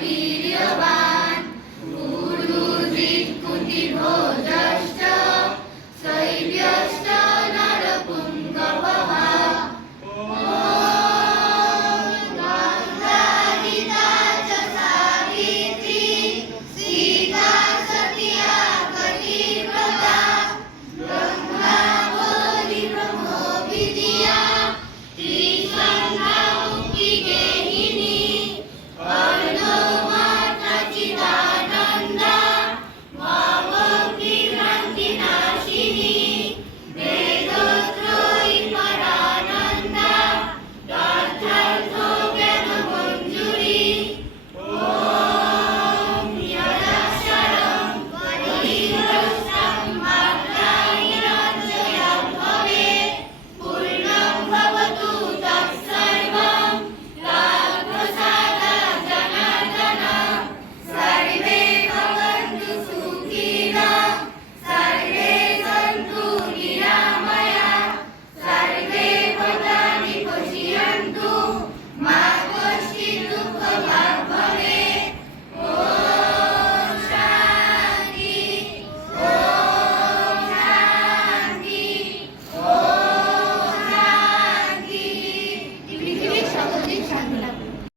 video